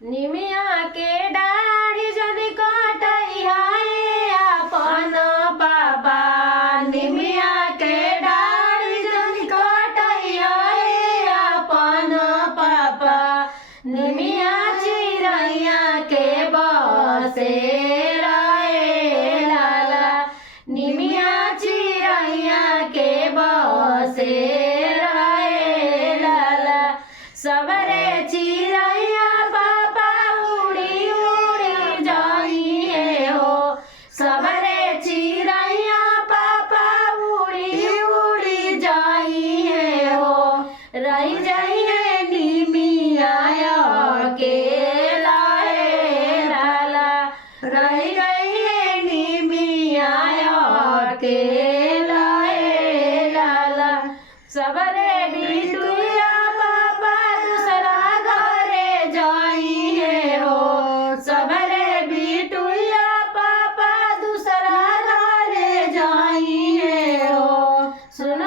निमिया के डाढ़ी जदि कटैया अपन पापा, निमिया के डाढ़ी जदि कटैया अपन पापा, निमिया चिरैया के बसेरा ए लाला, निमिया चिरैया के बसेरा ए लाला। सबरे चिरैया पापा उड़ी उड़ी जाइए हो, सबरे चिरैया पापा उड़ी उड़ी जाइए हो, रही जाइए निमिया के लाए लाला, रही जाइए निमिया के लाए लाला। सबरे बिटुया पापा दूसरा घरे जाइए हो, सबरे बिटुया पापा दूसरा घरे जाइए हो, सुन